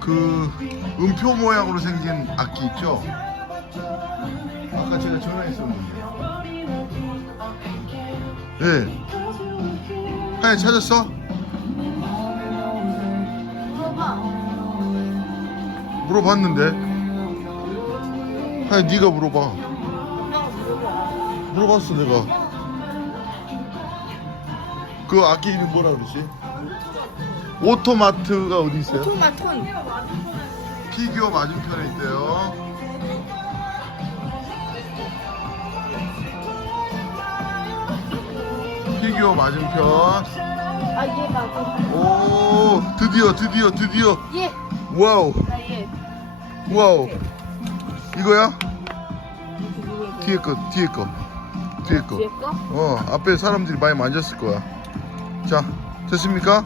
그 음표 모양으로 생긴 악기 있죠? 아까 제가 전화했었는데. 네. 하야 찾았어? 물어봤는데. 하야 네가 물어봐. 물어봤어 내가. 그 악기 이름 뭐라 그러지? 오토마트가 어디 있어요? 토마톤. 피규어 맞은편에 있대요. 피규어 맞은편. 아, 얘 맞아. 오, 드디어, 드디어, 드디어. 얘. 와우, 나 얘. 와우. 이거야? 뒤에 거, 뒤에 거. 뒤에 거. 뒤에 거? 어, 앞에 사람들이 많이 만졌을 거야. 자, 됐습니까?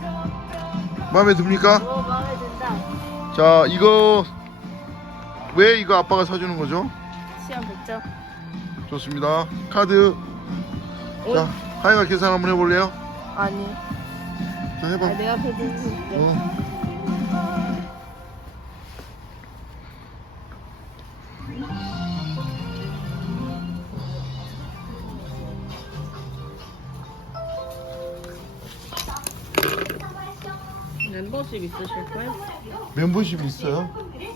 마음에 듭니까? 어, 마음에 든다. 자, 이거 왜 이거 아빠가 사주는 거죠? 시험 100점. 좋습니다. 카드. 자, 하이가 계산 한번 해볼래요? 아니. 자, 해봐. 아, 내가. 어. 멤버십 있으실까요? 멤버십 있어요?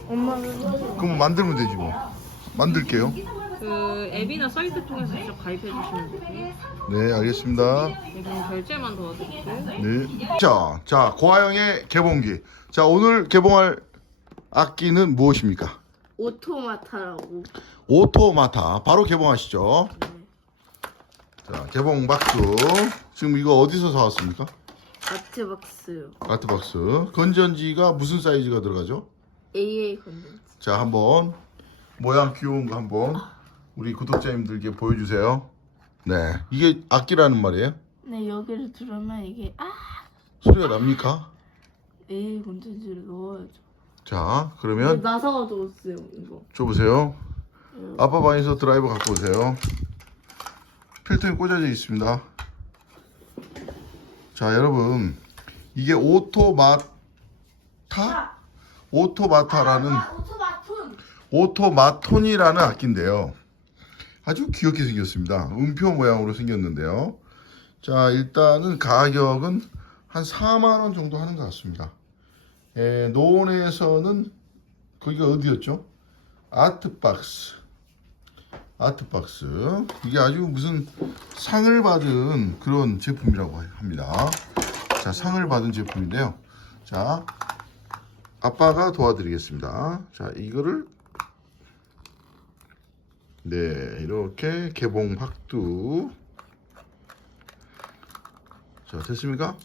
엄마 멤버십. 그럼 만들면 되지 뭐. 만들게요. 그 앱이나 사이트 통해서 직접 가입해 주시면 되고요. 네, 알겠습니다. 네, 그럼 결제만 도와드릴게요. 네. 자, 자, 고아영의 개봉기. 자, 오늘 개봉할 악기는 무엇입니까? 오토마타라고. 오토마타. 바로 개봉하시죠. 자, 개봉 박수. 지금 이거 어디서 사왔습니까? 아트박스. 아트박스. 건전지가 무슨 사이즈가 들어가죠? AA 컨텐츠. 자, 한번 모양 귀여운 거 한번 우리 구독자님들께 보여주세요. 네, 이게 악기라는 말이에요. 네, 여기를 들으면 이게 아 소리가 납니까? AA 컨텐츠를 넣어야죠. 자, 그러면 나사가 줬어요 이거. 줘보세요. 아빠 방에서 드라이버 갖고 오세요. 필통에 꽂아져 있습니다. 자, 여러분, 이게 오토마타? 오토마타라는 오토마톤. 오토마톤이라는 악기인데요. 아주 귀엽게 생겼습니다. 음표 모양으로 생겼는데요. 자, 일단은 가격은 한 4만 원 정도 하는 것 같습니다. 에, 노원에서는 거기가 어디였죠? 아트박스. 아트박스. 이게 아주 무슨 상을 받은 그런 제품이라고 합니다. 자, 상을 받은 제품인데요. 자, 아빠가 도와드리겠습니다. 자, 이거를 네, 이렇게 개봉 확두. 자, 됐습니까?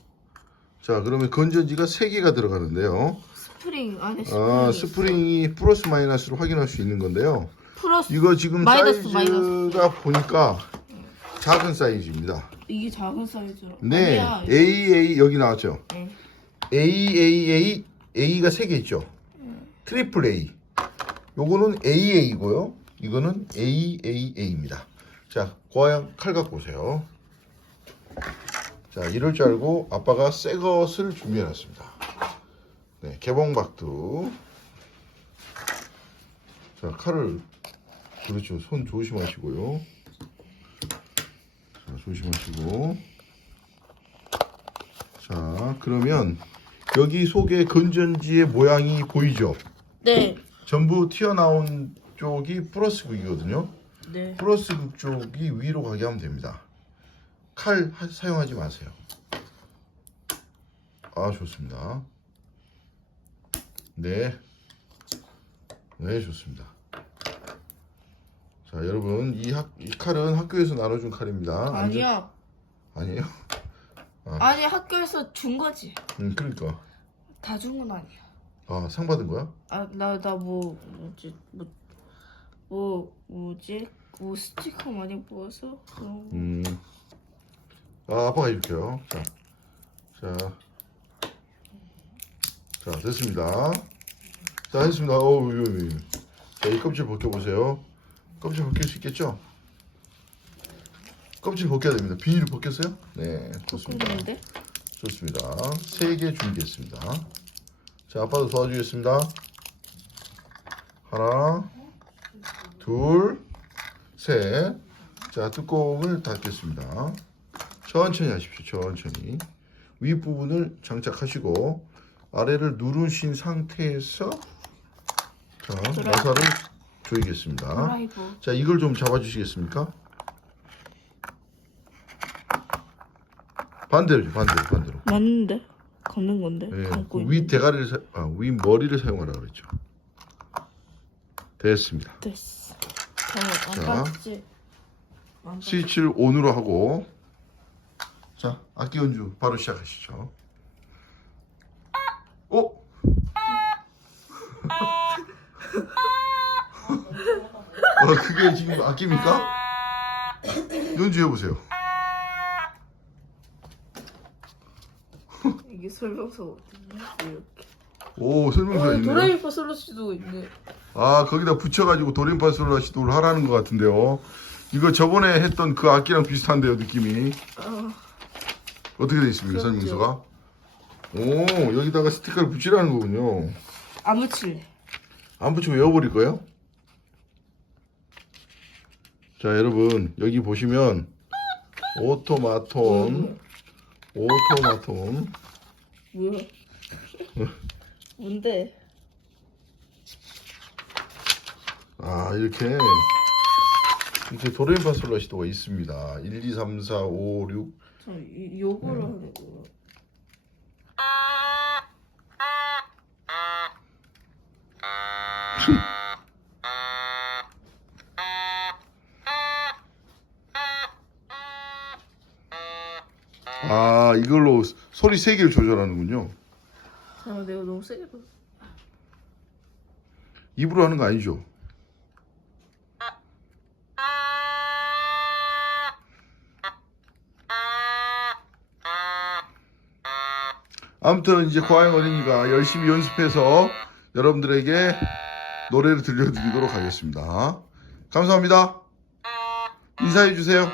자, 그러면 건전지가 3개가 들어가는데요. 스프링 안에 스프링. 아, 스프링이 플러스 마이너스로 확인할 수 있는 건데요. 플러스. 이거 지금 마이너스, 사이즈가 마이너스. 보니까 작은 사이즈입니다. 이게 작은 사이즈라. 네, 아니야. AA 여기 나왔죠? 네. AAA A가 3개 있죠? 트리플 A. 요거는 AA고요. 이거는 AAA입니다. 자, 고아양 칼 갖고 오세요. 자, 이럴 줄 알고 아빠가 새 것을 준비해 놨습니다. 네, 개봉박두. 자, 칼을 그렇죠. 손 조심하시고요. 자, 조심하시고. 자, 그러면 여기 속에 건전지의 모양이 보이죠? 네. 전부 튀어나온 쪽이 플러스 극이거든요. 네. 플러스 극 쪽이 위로 가게 하면 됩니다. 칼 하- 사용하지 마세요. 아, 좋습니다. 네. 네, 좋습니다. 자, 여러분, 이, 학, 이 칼은 학교에서 나눠준 칼입니다. 아니야. 아니에요? 아니 학교에서 준 거지. 음, 그러니까. 다 준 건 아니야. 아, 상 받은 거야? 아 나 나 뭐 뭐지 뭐 뭐 뭐지 뭐 스티커 많이 뽑아서 그런 거. 음. 아, 아빠가 해줄게요. 자, 자, 자, 됐습니다. 자, 됐습니다. 어우, 이 껍질 벗겨 보세요. 껍질 벗길 수 있겠죠? 껍질 벗겨야 됩니다. 비닐을 벗겼어요? 네, 좋습니다. 궁금한데? 좋습니다. 세 개 준비했습니다. 자, 아빠도 도와주겠습니다. 하나, 둘, 셋. 자, 뚜껑을 닫겠습니다. 천천히 하십시오. 천천히. 윗부분을 장착하시고 아래를 누르신 상태에서 자, 나사를 조이겠습니다. 드라이브. 자, 이걸 좀 잡아주시겠습니까? 반대로, 반대로, 반대로. 맞는데? 감는 건데? 예, 감고 그 위 있는데. 대가리를, 사, 아, 위 머리를 사용하라 그랬죠. 됐습니다. 됐어. 어, 자. 안? 안? 스위치를 ON으로 하고, 자, 악기 연주 바로 시작하시죠. 아, 그게 지금 악기입니까? 연주해 보세요. 이게 설명서가 어딨냐? 이렇게. 오, 설명서가 어, 있네요. 도레미파 솔로시도 있네. 아 거기다 붙여가지고 도림파솔라 시도를 하라는 것 같은데요. 이거 저번에 했던 그 악기랑 비슷한데요 느낌이 아, 어떻게 돼 있습니까 그렇죠. 설명서가? 오 여기다가 스티커를 붙이라는 거군요. 안 붙일래. 안 붙이면 외워버릴 거예요? 자 여러분 여기 보시면 오토마톤 오토마톤 뭐야? 뭔데? 아 이렇게 이렇게 도레미파솔라 시도가 있습니다. 1, 2, 3, 4, 5, 6 저 이- 요거를 네. 하려고. 아 이걸로 소리 세 개를 조절하는군요. 아, 내가 너무 세게 불. 입으로 하는 거 아니죠? 아무튼 이제 고아영 어린이가 열심히 연습해서 여러분들에게 노래를 들려드리도록 하겠습니다. 감사합니다. 인사해 주세요.